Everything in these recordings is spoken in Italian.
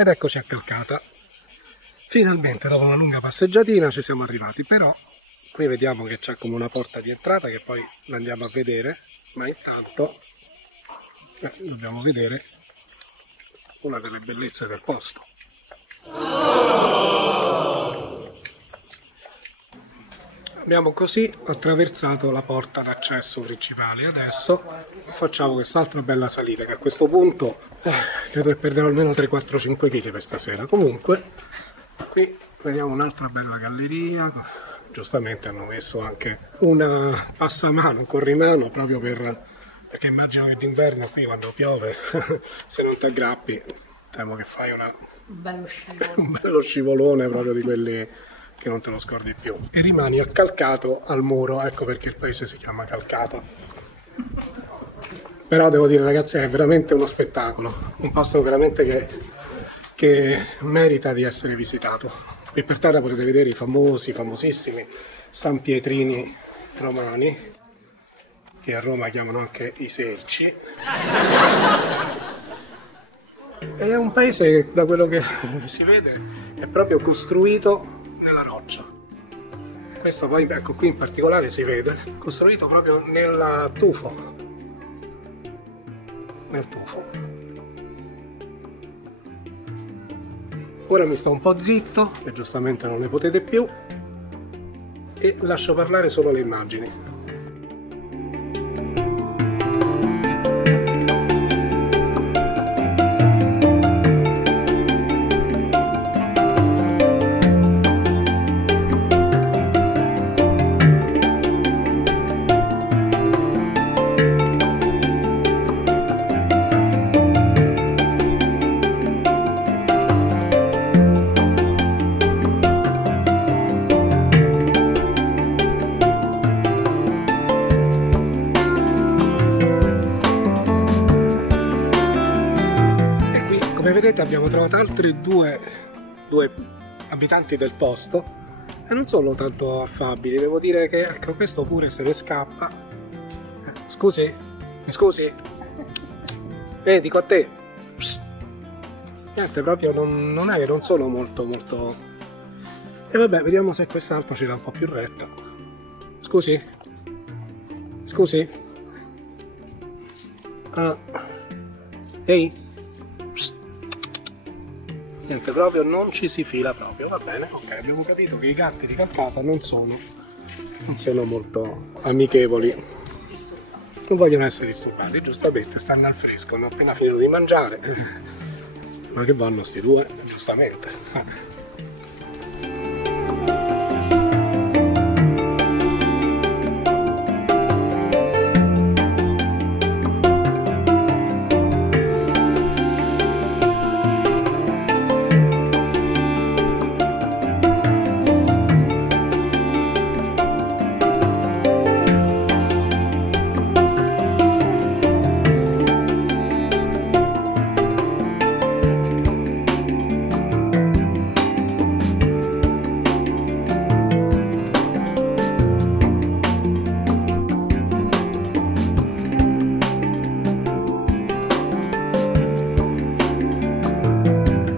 Ed eccoci a Calcata. Finalmente dopo una lunga passeggiatina ci siamo arrivati, però qui vediamo che c'è come una porta di entrata che poi andiamo a vedere, ma intanto dobbiamo vedere una delle bellezze del posto. Abbiamo così attraversato la porta d'accesso principale. Adesso facciamo quest'altra bella salita che a questo punto credo che perderò almeno 3-4-5 kg per stasera. Comunque qui vediamo un'altra bella galleria. Giustamente hanno messo anche una passamano, un corrimano, proprio perché immagino che d'inverno qui quando piove se non ti aggrappi temo che fai un bello scivolone proprio di quelli che non te lo scordi più e rimani accalcato al muro. Ecco perché il paese si chiama Calcata. Però devo dire, ragazzi, è veramente uno spettacolo, un posto veramente che merita di essere visitato. Qui per terra potete vedere i famosissimi San Pietrini romani, che a Roma chiamano anche i Selci. È un paese che, da quello che si vede, è proprio costruito nella roccia. Questo poi, ecco, qui in particolare si vede, costruito proprio nel tufo. Ora mi sto un po' zitto, e giustamente non ne potete più, e lascio parlare solo le immagini. Come vedete abbiamo trovato altri due abitanti del posto e non sono tanto affabili, devo dire che ecco, questo pure se ne scappa. Scusi? Mi scusi? Dico a te. Psst. Niente, proprio non è che non sono molto. E vabbè, vediamo se quest'altro ci dà un po' più retta. Scusi? Scusi? Ehi? Niente, proprio non ci si fila proprio, va bene, ok, abbiamo capito che i gatti di Calcata non sono molto amichevoli, non vogliono essere disturbati, giustamente, stanno al fresco, hanno appena finito di mangiare, ma che vanno sti due, giustamente.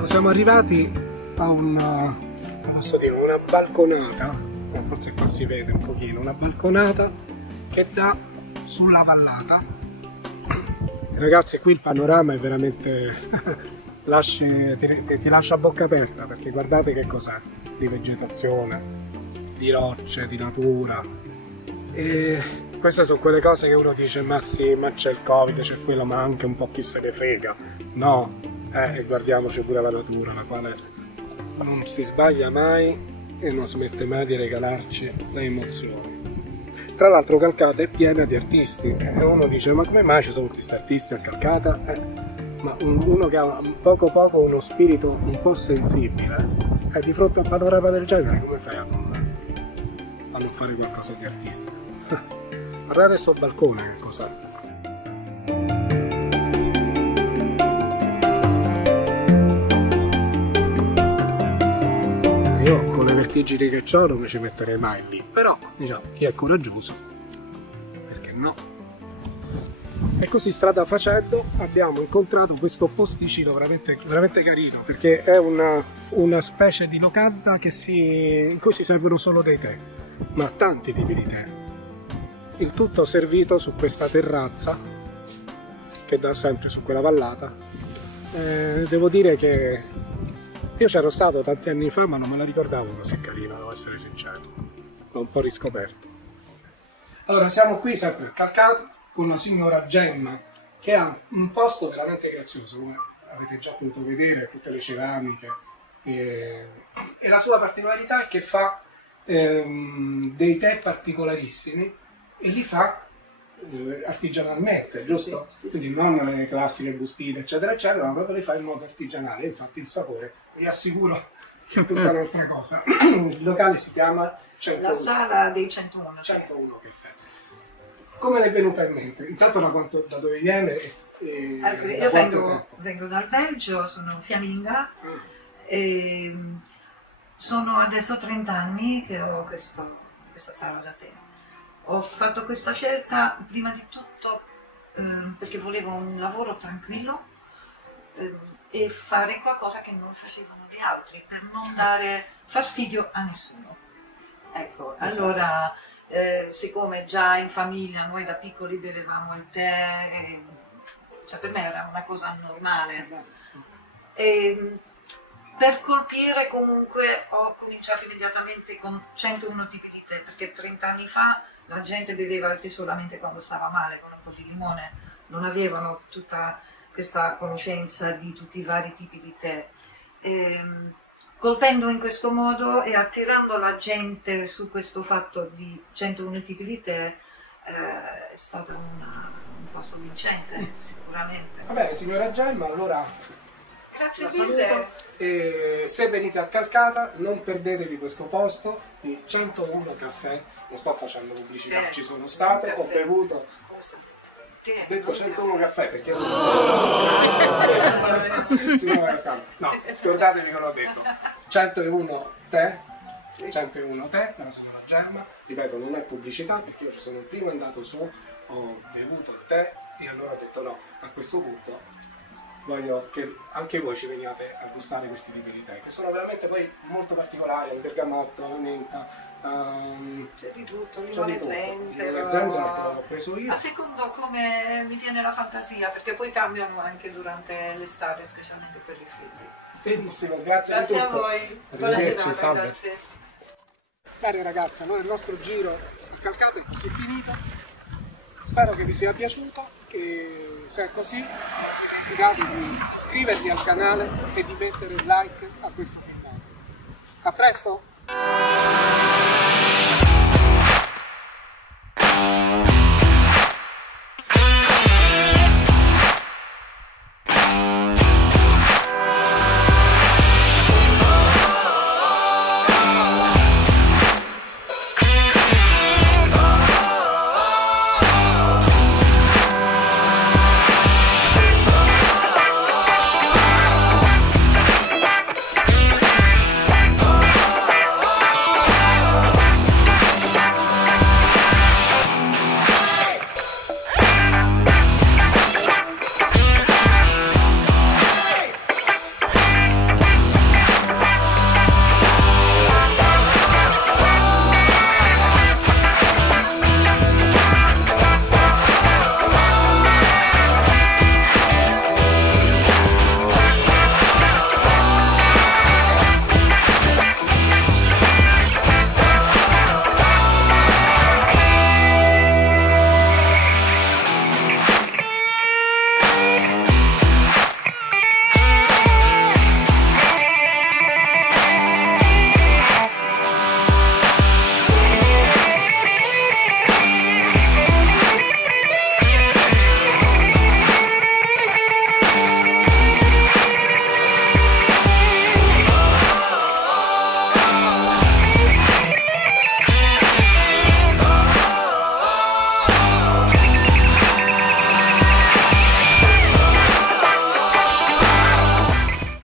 Siamo arrivati a una balconata, forse qua si vede un pochino, una balconata che dà sulla vallata. Ragazzi, qui il panorama è veramente ti lascia a bocca aperta, perché guardate che cos'è di vegetazione, di rocce, di natura. E queste sono quelle cose che uno dice ma sì, ma c'è il Covid, c'è quello, ma anche un po' chi se ne frega. No, e guardiamoci pure la natura, la quale non si sbaglia mai e non smette mai di regalarci le emozioni. Tra l'altro Calcata è piena di artisti e uno dice ma come mai ci sono tutti questi artisti a Calcata? Ma uno che ha poco uno spirito un po' sensibile, di fronte a un panorama del genere come fai a non fare qualcosa di artistico? Guardate sto balcone che cos'è. Io con le vertigini che ho non mi ci metterei mai lì, però diciamo chi è coraggioso, perché no? E così strada facendo abbiamo incontrato questo posticino veramente, veramente carino, perché è una specie di locanda in cui si servono solo dei tè, ma tanti tipi di tè. Il tutto servito su questa terrazza che dà sempre su quella vallata. Devo dire che io c'ero stato tanti anni fa, ma non me la ricordavo così carina, devo essere sincero. L'ho un po' riscoperto. Allora, siamo qui sempre a Calcata con la signora Gemma, che ha un posto veramente grazioso, come avete già potuto vedere, tutte le ceramiche. E la sua particolarità è che fa dei tè particolarissimi e li fa artigianalmente, sì, giusto? Sì, quindi sì. Non le classiche bustine, eccetera, eccetera, ma proprio li fa in modo artigianale. Infatti il sapore, vi assicuro, che è tutta un'altra cosa. Il locale si chiama 101. La sala dei 101. 101 caffè. Come le è venuta in mente? Intanto da dove viene? Io vengo dal Belgio, sono fiamminga. E sono adesso 30 anni che ho questa sala da tè. Ho fatto questa scelta prima di tutto perché volevo un lavoro tranquillo e fare qualcosa che non facevano gli altri, per non dare fastidio a nessuno. Ecco, allora, siccome già in famiglia noi da piccoli bevevamo il tè, cioè per me era una cosa normale. Per colpire comunque ho cominciato immediatamente con 101 tipi di tè, perché 30 anni fa la gente beveva il tè solamente quando stava male, con un po' di limone, non avevano tutta questa conoscenza di tutti i vari tipi di tè. Colpendo in questo modo e attirando la gente su questo fatto di 101 tipi di tè è stato un passo vincente, sicuramente. Va bene, signora Gemma, allora grazie mille. E se venite a Calcata non perdetevi questo posto di 101 caffè. Non sto facendo pubblicità, ci sono stato, ho bevuto. Scusa. Ho detto 101 caffè perché io sono ci sono mai stato. No, scordatevi che l'ho detto. 101 tè, 101 tè della signora Gemma. Ripeto, non è pubblicità perché io ci sono il primo andato su, ho bevuto il tè e allora ho detto no, a questo punto voglio che anche voi ci veniate a gustare questi tipi di tè, che sono veramente poi molto particolari, il bergamotto, la menta. C'è di tutto, limone zenzero. Limone zenzero che l'ho preso io. A secondo come mi viene la fantasia, perché poi cambiano anche durante l'estate, specialmente per i freddi. Benissimo, grazie Grazie di a tutto. voi. Buona serata, salve. grazie. Bene ragazzi, allora il nostro giro a Calcata è così finito. Spero che vi sia piaciuto, che se è così ricordatevi di iscrivervi al canale e di mettere un like a questo video. A presto!